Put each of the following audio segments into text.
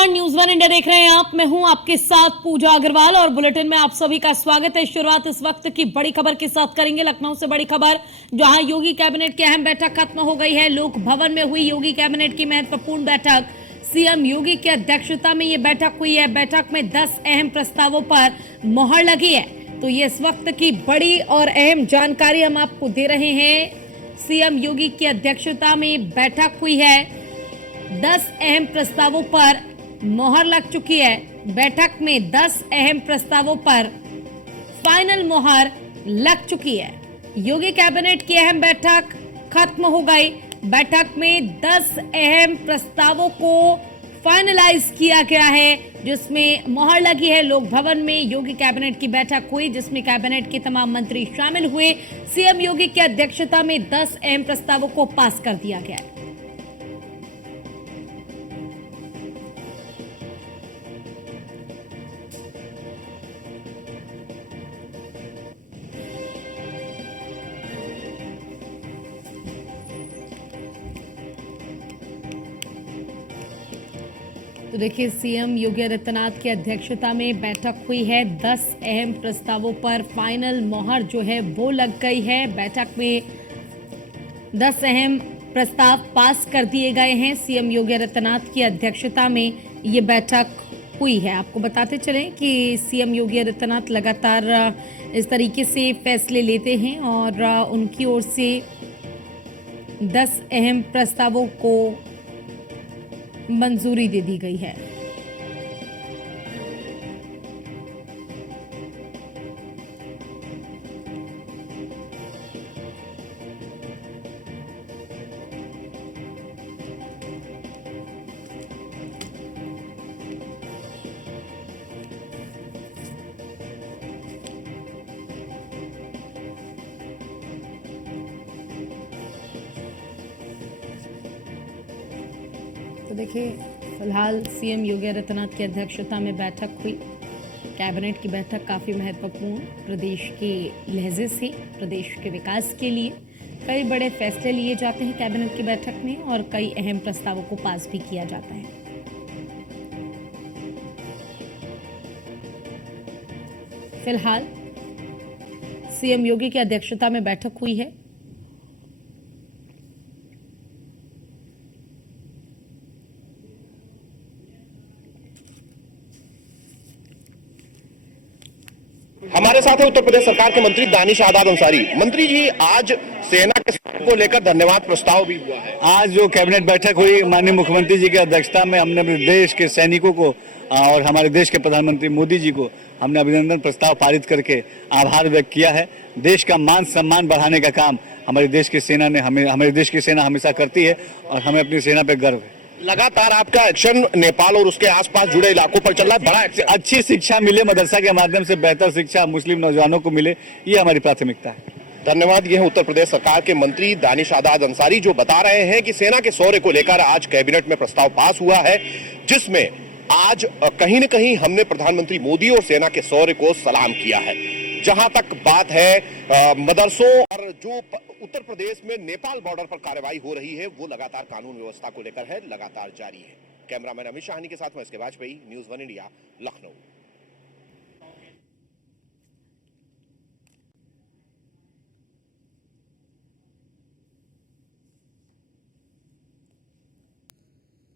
नमस्कार, news one India देख रहे हैं आप। मैं हूं आपके साथ पूजा अग्रवाल और बुलेटिन में आप सभी का स्वागत है। शुरुआत इस वक्त की बड़ी खबर के साथ करेंगे। लखनऊ से बड़ी खबर, जहां योगी कैबिनेट की अहम बैठक खत्म हो गई है। लोक भवन में हुई योगी कैबिनेट की महत्वपूर्ण बैठक। सीएम योगी की अध्यक्षता में ये बैठक हुई है। बैठक में 10 अहम प्रस्तावों पर मुहर लगी है। तो ये इस वक्त की बड़ी और अहम जानकारी हम आपको दे रहे हैं। सीएम योगी की अध्यक्षता में बैठक हुई है। 10 अहम प्रस्तावों पर मोहर लग चुकी है। बैठक में 10 अहम प्रस्तावों पर फाइनल मोहर लग चुकी है। योगी कैबिनेट की अहम बैठक खत्म हो गई। बैठक में 10 अहम प्रस्तावों को फाइनलाइज किया गया है, जिसमें मोहर लगी है। लोक भवन में योगी कैबिनेट की बैठक हुई, जिसमें कैबिनेट के तमाम मंत्री शामिल हुए। सीएम योगी की अध्यक्षता में 10 अहम प्रस्तावों को पास कर दिया गया है। तो देखिए, सीएम योगी आदित्यनाथ की अध्यक्षता में बैठक हुई है। 10 अहम प्रस्तावों पर फाइनल मोहर जो है वो लग गई है। बैठक में 10 अहम प्रस्ताव पास कर दिए गए हैं। सीएम योगी आदित्यनाथ की अध्यक्षता में ये बैठक हुई है। आपको बताते चलें कि सीएम योगी आदित्यनाथ लगातार इस तरीके से फैसले लेते हैं और उनकी ओर से 10 अहम प्रस्तावों को मंजूरी दे दी गई है। तो देखिए, फिलहाल सीएम योगी आदित्यनाथ की अध्यक्षता में बैठक हुई। कैबिनेट की बैठक काफ़ी महत्वपूर्ण, प्रदेश के लहजे से प्रदेश के विकास के लिए कई बड़े फैसले लिए जाते हैं कैबिनेट की बैठक में और कई अहम प्रस्तावों को पास भी किया जाता है। फिलहाल सीएम योगी की अध्यक्षता में बैठक हुई है। हमारे साथ है उत्तर प्रदेश सरकार के मंत्री दानिश आजाद अंसारी। मंत्री जी, आज सेना के को लेकर धन्यवाद प्रस्ताव भी हुआ है। आज जो कैबिनेट बैठक हुई, माननीय मुख्यमंत्री जी की अध्यक्षता में, हमने अपने देश के सैनिकों को और हमारे देश के प्रधानमंत्री मोदी जी को हमने अभिनंदन प्रस्ताव पारित करके आभार व्यक्त किया है। देश का मान सम्मान बढ़ाने का काम हमारे देश की सेना ने हमारे देश की सेना हमेशा करती है और हमें अपनी सेना पर गर्व है। लगातार आपका एक्शन नेपाल और उसके आसपास जुड़े इलाकों पर चल रहा है, बड़ा एक्शन। अच्छी शिक्षा मिले, मदरसा के माध्यम से बेहतर शिक्षा मुस्लिम नौजवानों को मिले, ये हमारी प्राथमिकता है। धन्यवाद। ये है उत्तर प्रदेश सरकार के मंत्री दानिश आजाद अंसारी, जो बता रहे हैं कि सेना के शौर्य को लेकर आज कैबिनेट में प्रस्ताव पास हुआ है, जिसमें आज कहीं न कहीं हमने प्रधानमंत्री मोदी और सेना के शौर्य को सलाम किया है। जहां तक बात है मदरसों और जो उत्तर प्रदेश में नेपाल बॉर्डर पर कार्रवाई हो रही है, वो लगातार कानून व्यवस्था को लेकर है, लगातार जारी है। कैमरामैन अमित शाहनी के साथ मैं इसके Vajpayee, news one India, Lucknow.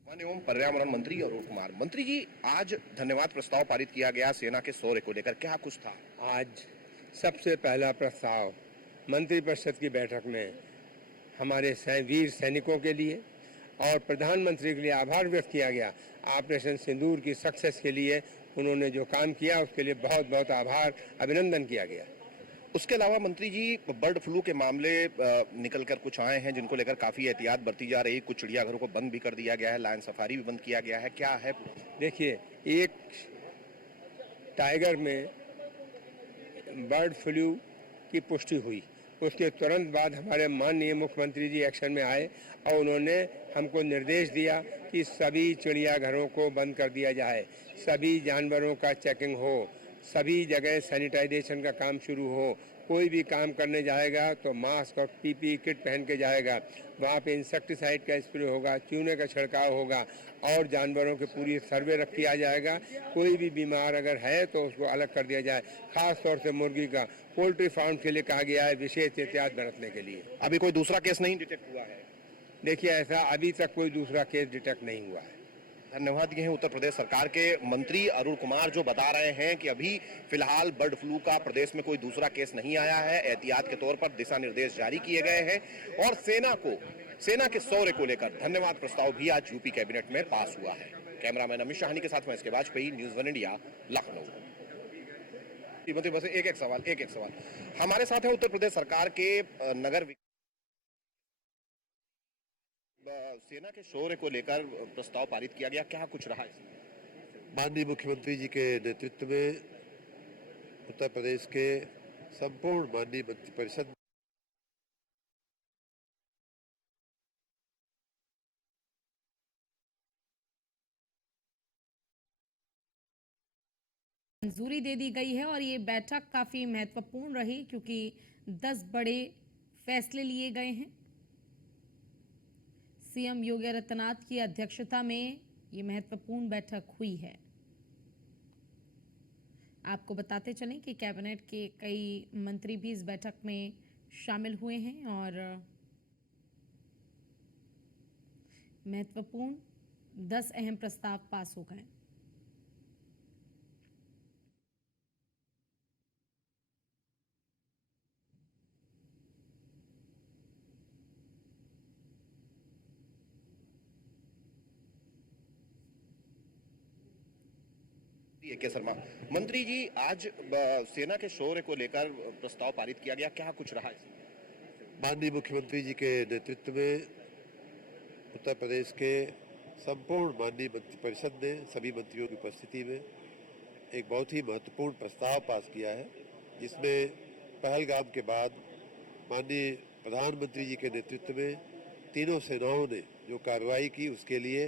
One एवं पर्यावरण मंत्री अरुण कुमार। मंत्री जी, आज धन्यवाद प्रस्ताव पारित किया गया सेना के शौर्य को लेकर, क्या कुछ था? आज सबसे पहला प्रस्ताव मंत्रिपरिषद की बैठक में हमारे वीर सैनिकों के लिए और प्रधानमंत्री के लिए आभार व्यक्त किया गया। ऑपरेशन सिंदूर की सक्सेस के लिए उन्होंने जो काम किया उसके लिए बहुत बहुत आभार, अभिनंदन किया गया। उसके अलावा मंत्री जी, बर्ड फ्लू के मामले निकल कर कुछ आए हैं, जिनको लेकर काफी एहतियात बरती जा रही है। कुछ चिड़ियाघरों को बंद भी कर दिया गया है, लायन सफारी भी बंद किया गया है, क्या है? देखिए, एक टाइगर में बर्ड फ्लू की पुष्टि हुई, उसके तुरंत बाद हमारे माननीय मुख्यमंत्री जी एक्शन में आए और उन्होंने हमको निर्देश दिया कि सभी चिड़ियाघरों को बंद कर दिया जाए, सभी जानवरों का चेकिंग हो, सभी जगह सैनिटाइजेशन का काम शुरू हो। कोई भी काम करने जाएगा तो मास्क और पीपीई किट पहन के जाएगा। वहाँ पे इंसेक्टिसाइड का स्प्रे होगा, चूने का छिड़काव होगा और जानवरों के पूरी सर्वे किया जाएगा। कोई भी बीमार अगर है तो उसको अलग कर दिया जाए। खास तौर से मुर्गी का पोल्ट्री फार्म के लिए कहा गया है विशेष एहतियात बरतने के लिए। अभी कोई दूसरा केस नहीं डिटेक्ट हुआ है? देखिए, ऐसा अभी तक कोई दूसरा केस डिटेक्ट नहीं हुआ है। धन्यवाद। ये हैं उत्तर प्रदेश सरकार के मंत्री अरुण कुमार, जो बता रहे हैं कि अभी फिलहाल बर्ड फ्लू का प्रदेश में कोई दूसरा केस नहीं आया है। एहतियात के तौर पर दिशा निर्देश जारी किए गए हैं और सेना के शौर्य को लेकर धन्यवाद प्रस्ताव भी आज यूपी कैबिनेट में पास हुआ है। कैमरामैन अमित शाहनी के साथ मैं इसके वाजपेयी, न्यूज़ 1 इंडिया, लखनऊ। बस एक सवाल हमारे साथ है उत्तर प्रदेश सरकार के नगर सेना के शौर्य को लेकर प्रस्ताव पारित किया गया, क्या कुछ रहा इसमें? माननीय मुख्यमंत्री जी के नेतृत्व में उत्तर प्रदेश के संपूर्ण माननीय मंत्रिपरिषद मंजूरी दे दी गई है और ये बैठक काफी महत्वपूर्ण रही क्योंकि 10 बड़े फैसले लिए गए हैं। सीएम योगी आदित्यनाथ की अध्यक्षता में ये महत्वपूर्ण बैठक हुई है। आपको बताते चलें कि कैबिनेट के कई मंत्री भी इस बैठक में शामिल हुए हैं और महत्वपूर्ण 10 अहम प्रस्ताव पास हो गए। के शर्मा मंत्री जी, आज सेना के शौर्य को लेकर प्रस्ताव पारित किया गया, क्या कुछ रहा इसमें? माननीय मुख्यमंत्री जी के नेतृत्व में उत्तर प्रदेश के संपूर्ण माननीय मंत्रिपरिषद ने सभी मंत्रियों की उपस्थिति में एक बहुत ही महत्वपूर्ण प्रस्ताव पास किया है, जिसमें पहलगाम के बाद माननीय प्रधानमंत्री जी के नेतृत्व में तीनों सेनाओं ने जो कार्रवाई की उसके लिए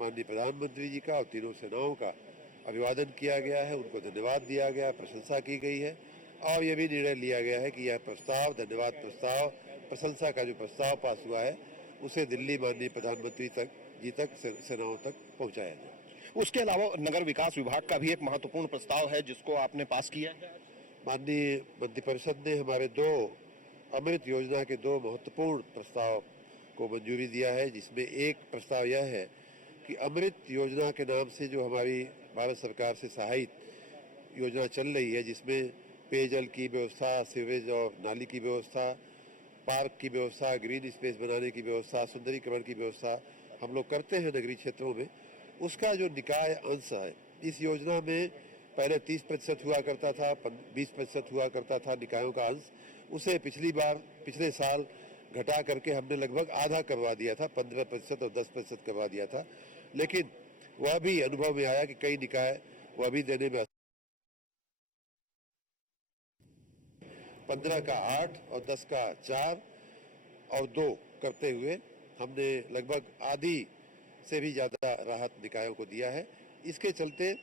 माननीय प्रधानमंत्री जी का और तीनों सेनाओं का अभिवादन किया गया है, उनको धन्यवाद दिया गया, प्रशंसा की गई है और यह भी निर्णय लिया गया है कि यह प्रस्ताव, धन्यवाद प्रस्ताव, प्रशंसा का जो प्रस्ताव पास हुआ है उसे दिल्ली माननीय प्रधानमंत्री जी तक सेनाओं तक पहुंचाया जाए। उसके अलावा नगर विकास विभाग का भी एक महत्वपूर्ण प्रस्ताव है जिसको आपने पास किया। माननीय मंत्रिपरिषद ने हमारे 2 अमृत योजना के 2 महत्वपूर्ण प्रस्ताव को मंजूरी दिया है, जिसमें एक प्रस्ताव यह है कि अमृत योजना के नाम से जो हमारी भारत सरकार से सहायित योजना चल रही है, जिसमें पेयजल की व्यवस्था, सीवरेज और नाली की व्यवस्था, पार्क की व्यवस्था, ग्रीन स्पेस बनाने की व्यवस्था, सुंदरीकरण की व्यवस्था हम लोग करते हैं नगरीय क्षेत्रों में, उसका जो निकाय अंश है इस योजना में पहले 30% हुआ करता था, 20% हुआ करता था निकायों का अंश, उसे पिछले साल घटा करके हमने लगभग आधा करवा दिया था, 15% और 10% करवा दिया था। लेकिन वह भी अनुभव में आया कि कई निकाय वह भी देने में 15 का 8 और 10 का 4 और 2 करते हुए हमने लगभग आधी से भी ज़्यादा राहत निकायों को दिया है। इसके चलते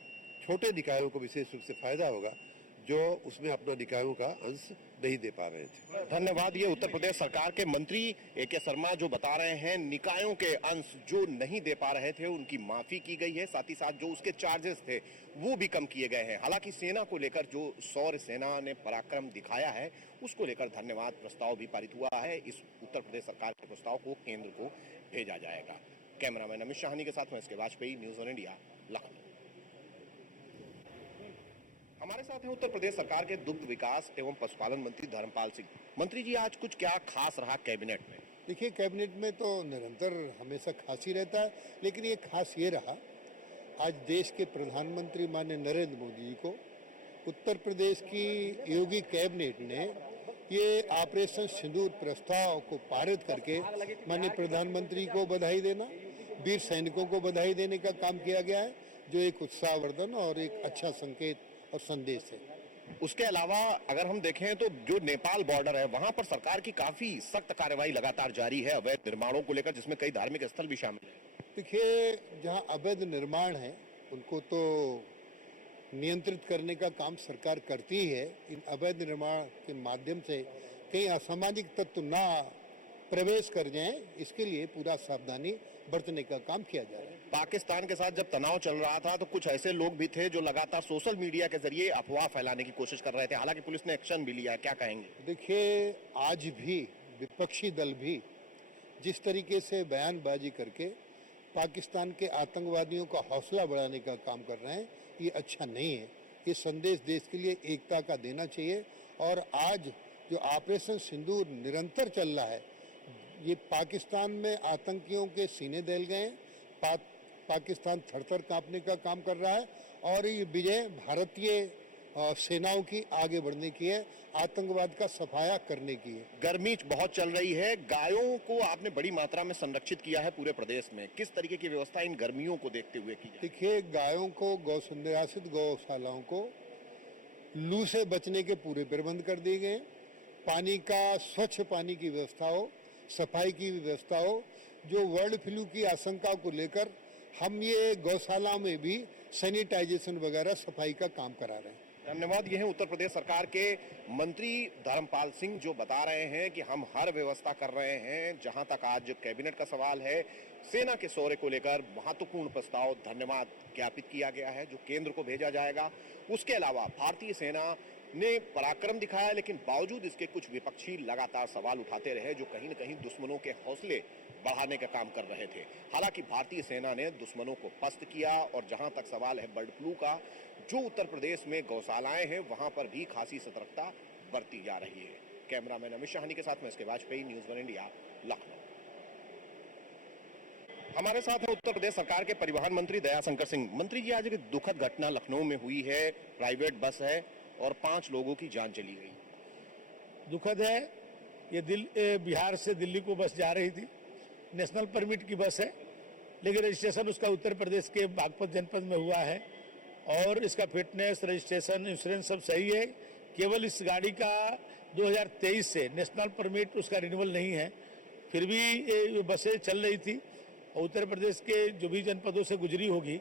छोटे निकायों को विशेष रूप से फायदा होगा जो उसमें अपना निकायों का अंश नहीं दे पा रहे थे। धन्यवाद। ये उत्तर प्रदेश सरकार के मंत्री ए.के. शर्मा जो बता रहे हैं निकायों के अंश जो नहीं दे पा रहे थे उनकी माफी की गई है, साथ ही साथ जो उसके चार्जेस थे वो भी कम किए गए हैं। हालांकि सेना को लेकर जो शौर्य सेना ने पराक्रम दिखाया है उसको लेकर धन्यवाद प्रस्ताव भी पारित हुआ है। इस उत्तर प्रदेश सरकार के प्रस्ताव को केंद्र को भेजा जाएगा। कैमरामैन अमित शाहनी के साथ मैं इसके वाजपेयी, न्यूज़ 1 इंडिया, लखनऊ। हमारे साथ हैं उत्तर प्रदेश सरकार के दुग्ध विकास एवं पशुपालन मंत्री धर्मपाल सिंह। मंत्री जी, आज कुछ क्या खास रहा कैबिनेट में? देखिए, कैबिनेट में तो निरंतर हमेशा खास ही रहता है, लेकिन ये खास ये रहा, आज देश के प्रधानमंत्री माननीय नरेंद्र मोदी जी को उत्तर प्रदेश की योगी कैबिनेट ने ये ऑपरेशन सिंदूर प्रस्ताव को पारित करके माननीय प्रधानमंत्री को बधाई देना, वीर सैनिकों को बधाई देने का काम किया गया है, जो एक उत्साहवर्धन और एक अच्छा संकेत और संदेश है। उसके अलावा अगर हम देखें तो जो नेपाल बॉर्डर है वहां पर सरकार की काफी सख्त कार्रवाई लगातार जारी है अवैध निर्माणों को लेकर, जिसमें कई धार्मिक स्थल भी शामिल है। देखिए, जहां अवैध निर्माण है उनको तो नियंत्रित करने का काम सरकार करती है। इन अवैध निर्माण के माध्यम से कहीं असामाजिक तत्व ना प्रवेश कर जाएं, इसके लिए पूरा सावधानी बरतने का काम किया जा रहा है। पाकिस्तान के साथ जब तनाव चल रहा था तो कुछ ऐसे लोग भी थे जो लगातार सोशल मीडिया के जरिए अफवाह फैलाने की कोशिश कर रहे थे, हालांकि पुलिस ने एक्शन भी लिया है, क्या कहेंगे? देखिए, आज भी विपक्षी दल भी जिस तरीके से बयानबाजी करके पाकिस्तान के आतंकवादियों का हौसला बढ़ाने का काम कर रहे हैं, ये अच्छा नहीं है। ये संदेश देश के लिए एकता का देना चाहिए। और आज जो ऑपरेशन सिंदूर निरंतर चल रहा है, ये पाकिस्तान में आतंकियों के सीने दहल गए। पाकिस्तान थर-थर कांपने का काम कर रहा है और ये विजय भारतीय सेनाओं की आगे बढ़ने की है, आतंकवाद का सफाया करने की है। गर्मी बहुत चल रही है, गायों को आपने बड़ी मात्रा में संरक्षित किया है पूरे प्रदेश में, किस तरीके की व्यवस्था इन गर्मियों को देखते हुए की जाए? देखिए, गायों को, निराश्रित गौशालाओं को लू से बचने के पूरे प्रबंध कर दिए गए। पानी का, स्वच्छ पानी की व्यवस्था हो, सफाई की व्यवस्था हो। जो बर्ड फ्लू की आशंका को लेकर हम ये गौशाला में भी सैनिटाइजेशन वगैरह सफाई का काम करा रहे हैं। धन्यवाद। ये हैं उत्तर प्रदेश सरकार के मंत्री धर्मपाल सिंह जो बता रहे हैं कि हम हर व्यवस्था कर रहे हैं। जहां तक आज कैबिनेट का सवाल है, सेना के शौर्य को लेकर महत्वपूर्ण प्रस्ताव धन्यवाद ज्ञापित किया गया है जो केंद्र को भेजा जाएगा। उसके अलावा भारतीय सेना ने पराक्रम दिखाया, लेकिन बावजूद इसके कुछ विपक्षी लगातार सवाल उठाते रहे जो कहीं न कहीं दुश्मनों के हौसले बढ़ाने का काम कर रहे थे। हालांकि भारतीय सेना ने दुश्मनों को पस्त किया। और जहां तक सवाल है बर्ड फ्लू का, जो उत्तर प्रदेश में गौशालाएं हैं वहां पर भी खासी सतर्कता बरती जा रही है। कैमरामैन अमित शाहनी के साथ में इसके वाजपेयी, न्यूज़ 1 इंडिया, लखनऊ। हमारे साथ है उत्तर प्रदेश सरकार के परिवहन मंत्री दयाशंकर सिंह। मंत्री जी, आज एक दुखद घटना लखनऊ में हुई है। प्राइवेट बस है और 5 लोगों की जान चली गई। दुखद है। ये बिहार से दिल्ली को बस जा रही थी, नेशनल परमिट की बस है, लेकिन रजिस्ट्रेशन उसका उत्तर प्रदेश के बागपत जनपद में हुआ है और इसका फिटनेस, रजिस्ट्रेशन, इंश्योरेंस सब सही है। केवल इस गाड़ी का 2023 से नेशनल परमिट उसका रिन्यूअल नहीं है, फिर भी ये बसें चल रही थी और उत्तर प्रदेश के जो भी जनपदों से गुजरी होगी।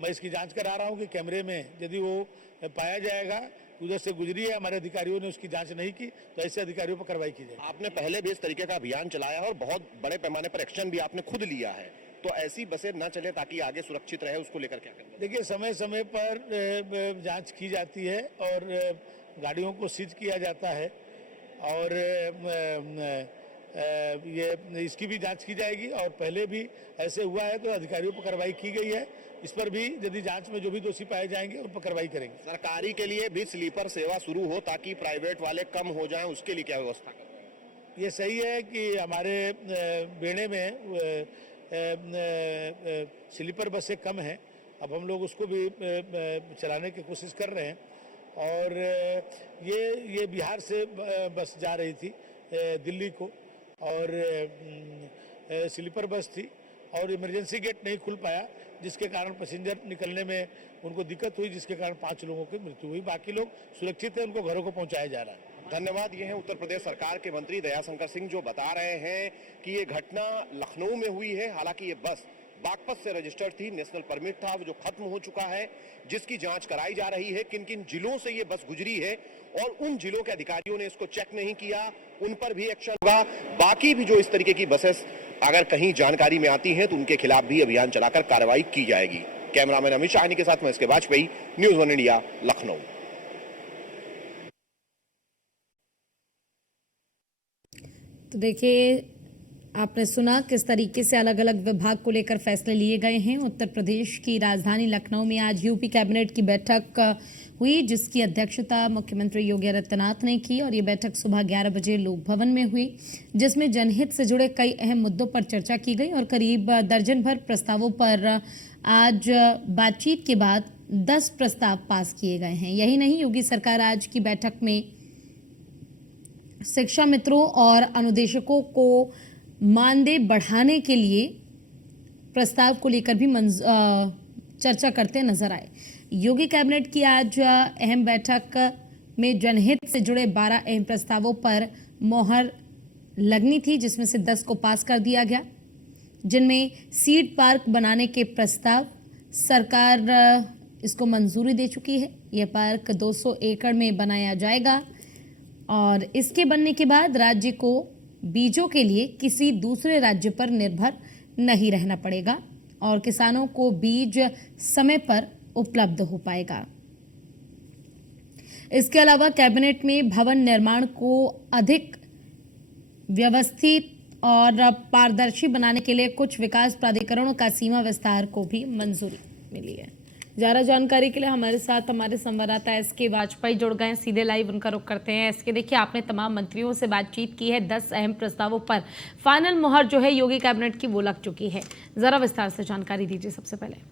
मैं इसकी जांच करा रहा हूँ कि कैमरे में यदि वो पाया जाएगा उधर से गुजरी है, हमारे अधिकारियों ने उसकी जांच नहीं की, तो ऐसे अधिकारियों पर कार्रवाई की जाएगी। आपने पहले भी इस तरीके का अभियान चलाया और बहुत बड़े पैमाने पर एक्शन भी आपने खुद लिया है, तो ऐसी बसें न चले ताकि आगे सुरक्षित रहे, उसको लेकर क्या करना? देखिए, समय समय पर जांच की जाती है और गाड़ियों को सीज किया जाता है और ये इसकी भी जांच की जाएगी। और पहले भी ऐसे हुआ है तो अधिकारियों पर कार्रवाई की गई है। इस पर भी यदि जांच में जो भी दोषी पाए जाएंगे उन पर कार्रवाई करेंगे। सरकारी के लिए भी स्लीपर सेवा शुरू हो ताकि प्राइवेट वाले कम हो जाएं, उसके लिए क्या व्यवस्था कर रहे हैं? ये सही है कि हमारे बेड़े में स्लीपर बसें कम हैं, अब हम लोग उसको भी चलाने की कोशिश कर रहे हैं। और ये बिहार से बस जा रही थी दिल्ली को और स्लीपर बस थी और इमरजेंसी गेट नहीं खुल पाया, जिसके कारण पैसेंजर निकलने में उनको दिक्कत हुई, जिसके कारण 5 लोगों की मृत्यु हुई। बाकी लोग सुरक्षित है, उनको घरों को पहुंचाया जा रहा है। धन्यवाद। ये हैं उत्तर प्रदेश सरकार के मंत्री दयाशंकर सिंह जो बता रहे हैं कि ये घटना लखनऊ में हुई है। हालांकि ये बस बागपत से रजिस्टर्ड थी, नेशनल परमिट था जो खत्म हो चुका है, जिसकी जांच कराई जा रही है। किन किन जिलों से ये बस गुजरी है और उन जिलों के अधिकारियों ने इसको चेक नहीं किया, उन पर भी एक्शन होगा। बाकी भी जो इस तरीके की बसेस अगर कहीं जानकारी में आती हैं तो उनके खिलाफ भी अभियान चलाकर कार्रवाई की जाएगी। कैमरामैन अमित शाहनी के साथ में इसके वाजपेयी, न्यूज़ 1 इंडिया, लखनऊ। तो देखिए, आपने सुना किस तरीके से अलग अलग विभाग को लेकर फैसले लिए गए हैं। उत्तर प्रदेश की राजधानी लखनऊ में आज यूपी कैबिनेट की बैठक हुई, जिसकी अध्यक्षता मुख्यमंत्री योगी आदित्यनाथ ने की और ये बैठक सुबह 11 बजे लोक भवन में हुई, जिसमें जनहित से जुड़े कई अहम मुद्दों पर चर्चा की गई और करीब दर्जन भर प्रस्तावों पर आज बातचीत के बाद 10 प्रस्ताव पास किए गए हैं। यही नहीं, योगी सरकार आज की बैठक में शिक्षा मित्रों और अनुदेशकों को मानदेय बढ़ाने के लिए प्रस्ताव को लेकर भी चर्चा करते नजर आए। योगी कैबिनेट की आज अहम बैठक में जनहित से जुड़े 12 अहम प्रस्तावों पर मोहर लगनी थी, जिसमें से 10 को पास कर दिया गया, जिनमें सीड पार्क बनाने के प्रस्ताव, सरकार इसको मंजूरी दे चुकी है। यह पार्क 200 एकड़ में बनाया जाएगा और इसके बनने के बाद राज्य को बीजों के लिए किसी दूसरे राज्य पर निर्भर नहीं रहना पड़ेगा और किसानों को बीज समय पर उपलब्ध हो पाएगा। इसके अलावा कैबिनेट में भवन निर्माण को अधिक व्यवस्थित और पारदर्शी बनाने के लिए कुछ विकास प्राधिकरणों का सीमा विस्तार को भी मंजूरी मिली है। ज्यादा जानकारी के लिए हमारे साथ हमारे संवाददाता एसके वाजपेयी जुड़ गए हैं, सीधे लाइव उनका रुख करते हैं। एसके, देखिए आपने तमाम मंत्रियों से बातचीत की है, 10 अहम प्रस्तावों पर फाइनल मुहर जो है योगी कैबिनेट की वो लग चुकी है, जरा विस्तार से जानकारी दीजिए सबसे पहले।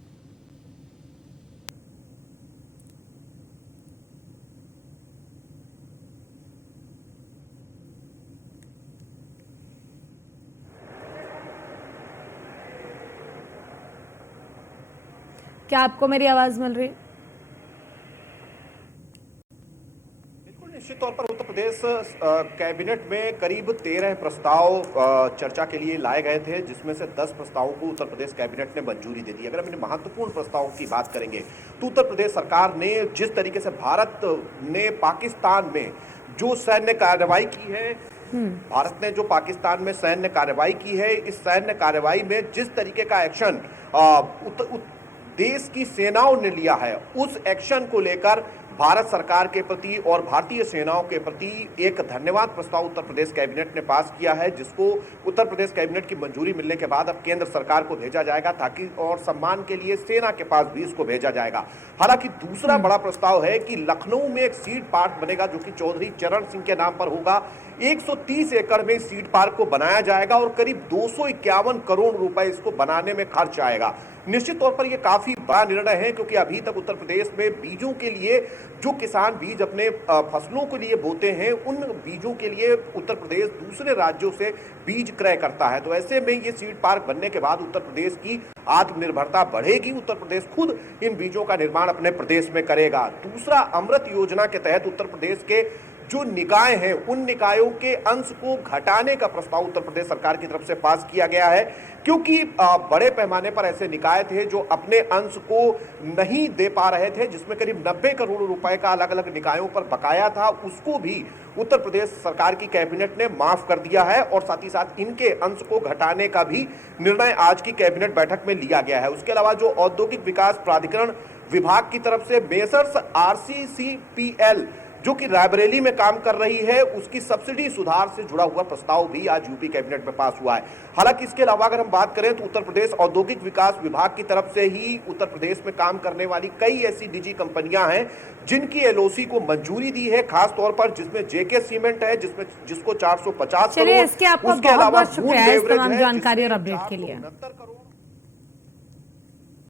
क्या आपको मेरी आवाज मिल रही है? बिल्कुल, निश्चित तौर पर उत्तर प्रदेश कैबिनेट में करीब 13 प्रस्ताव चर्चा के लिए लाए गए थे, जिसमें से 10 प्रस्तावों को उत्तर प्रदेश कैबिनेट ने मंजूरी दे दी। अगर हम इन महत्वपूर्ण प्रस्तावों की बात करेंगे तो उत्तर प्रदेश सरकार ने जिस तरीके से भारत ने पाकिस्तान में जो सैन्य कार्रवाई की है, भारत ने जो पाकिस्तान में सैन्य कार्रवाई की है, इस सैन्य कार्रवाई में जिस तरीके का एक्शन देश की सेनाओं ने लिया है, उस एक्शन को लेकर भारत सरकार के प्रति और भारतीय सेनाओं के प्रति एक धन्यवाद प्रस्ताव उत्तर प्रदेश कैबिनेट ने पास किया है, जिसको उत्तर प्रदेश कैबिनेट की मंजूरी मिलने के बाद अब केंद्र सरकार को भेजा जाएगा ताकि और सम्मान के लिए सेना के पास भी इसको भेजा जाएगा। हालांकि दूसरा बड़ा प्रस्ताव है कि लखनऊ में एक सीड पार्क बनेगा जो कि चौधरी चरण सिंह के नाम पर होगा। 130 एकड़ में सीड पार्क को बनाया जाएगा और करीब 251 करोड़ रुपए इसको बनाने में खर्च आएगा। निश्चित तौर पर यह काफी बड़ा निर्णय है क्योंकि अभी तक उत्तर प्रदेश में बीजों के लिए जो किसान बीज अपने फसलों के लिए बोते हैं, उन बीजों के लिए उत्तर प्रदेश दूसरे राज्यों से बीज क्रय करता है। तो ऐसे में ये सीड पार्क बनने के बाद उत्तर प्रदेश की आत्मनिर्भरता बढ़ेगी, उत्तर प्रदेश खुद इन बीजों का निर्माण अपने प्रदेश में करेगा। दूसरा, अमृत योजना के तहत उत्तर प्रदेश के जो निकाय हैं, उन निकायों के अंश को घटाने का प्रस्ताव उत्तर प्रदेश सरकार की तरफ से पास किया गया है, क्योंकि बड़े पैमाने पर ऐसे निकाय थे जो अपने अंश को नहीं दे पा रहे थे, जिसमें करीब 90 करोड़ रुपए का अलग अलग निकायों पर बकाया था, उसको भी उत्तर प्रदेश सरकार की कैबिनेट ने माफ कर दिया है और साथ ही साथ इनके अंश को घटाने का भी निर्णय आज की कैबिनेट बैठक में लिया गया है। उसके अलावा जो औद्योगिक विकास प्राधिकरण विभाग की तरफ से मेसर्स RCCPL जो कि रायबरेली में काम कर रही है, उसकी सब्सिडी सुधार से जुड़ा हुआ प्रस्ताव भी आज यूपी कैबिनेट में पास हुआ है। हालांकि इसके अलावा अगर हम बात करें तो उत्तर प्रदेश औद्योगिक विकास विभाग की तरफ से ही उत्तर प्रदेश में काम करने वाली कई ऐसी निजी कंपनियां हैं जिनकी LOC को मंजूरी दी है, खास तौर पर जिसमें JK सीमेंट है जिसको 450 चलिए, इसके आपका बहुत बहुत शुक्रिया इस तमाम जानकारी और अपडेट के लिए।